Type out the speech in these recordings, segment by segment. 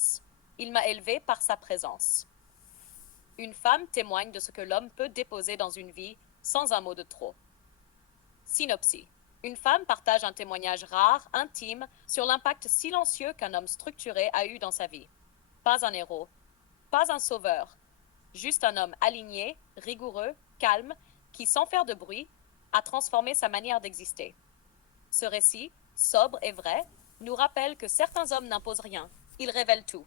force. Il m'a élevé par sa présence. Une femme témoigne de ce que l'homme peut déposer dans une vie sans un mot de trop. Synopsis. Une femme partage un témoignage rare, intime, sur l'impact silencieux qu'un homme structuré a eu dans sa vie. Pas un héros, pas un sauveur, juste un homme aligné, rigoureux, calme, qui, sans faire de bruit, a transformé sa manière d'exister. Ce récit, sobre et vrai, nous rappelle que certains hommes n'imposent rien, ils révèlent tout.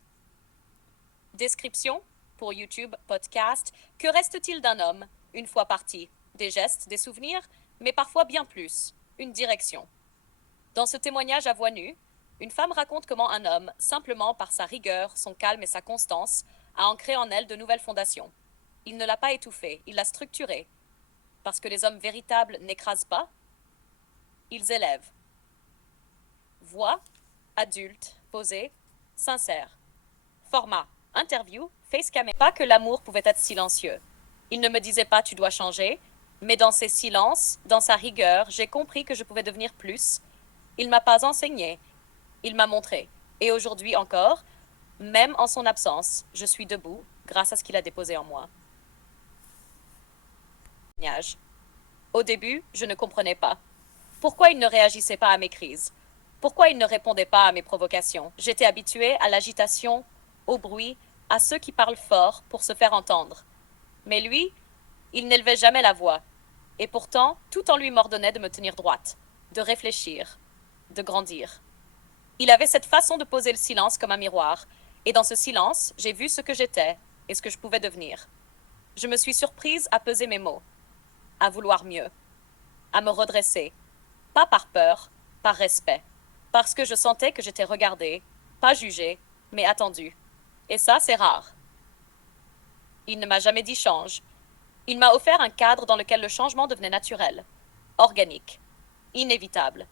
Description, pour YouTube, podcast, que reste-t-il d'un homme, une fois parti? Des gestes, des souvenirs, mais parfois bien plus, une direction. Dans ce témoignage à voix nue, une femme raconte comment un homme, simplement par sa rigueur, son calme et sa constance, a ancré en elle de nouvelles fondations. Il ne l'a pas étouffée, il l'a structurée. Parce que les hommes véritables n'écrasent pas, ils élèvent. Voix, adulte, posée, sincère. Format, interview, face caméra. Pas que l'amour pouvait être silencieux. Il ne me disait pas tu dois changer, mais dans ses silences, dans sa rigueur, j'ai compris que je pouvais devenir plus. Il m'a pas enseigné, il m'a montré. Et aujourd'hui encore, même en son absence, je suis debout grâce à ce qu'il a déposé en moi. Au début, je ne comprenais pas. Pourquoi il ne réagissait pas à mes crises? Pourquoi il ne répondait pas à mes provocations? J'étais habituée à l'agitation, au bruit, à ceux qui parlent fort pour se faire entendre. Mais lui, il n'élevait jamais la voix. Et pourtant, tout en lui m'ordonnait de me tenir droite, de réfléchir, de grandir. Il avait cette façon de poser le silence comme un miroir, et dans ce silence, j'ai vu ce que j'étais et ce que je pouvais devenir. Je me suis surprise à peser mes mots, à vouloir mieux, à me redresser, pas par peur, par respect, parce que je sentais que j'étais regardée, pas jugée, mais attendue. Et ça, c'est rare. Il ne m'a jamais dit change. Il m'a offert un cadre dans lequel le changement devenait naturel, organique, inévitable.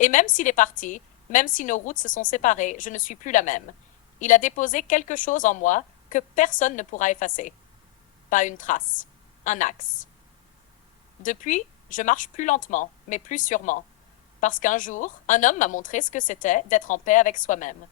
Et même s'il est parti, même si nos routes se sont séparées, je ne suis plus la même. Il a déposé quelque chose en moi que personne ne pourra effacer. Pas une trace, un axe. Depuis, je marche plus lentement, mais plus sûrement. Parce qu'un jour, un homme m'a montré ce que c'était d'être en paix avec soi-même.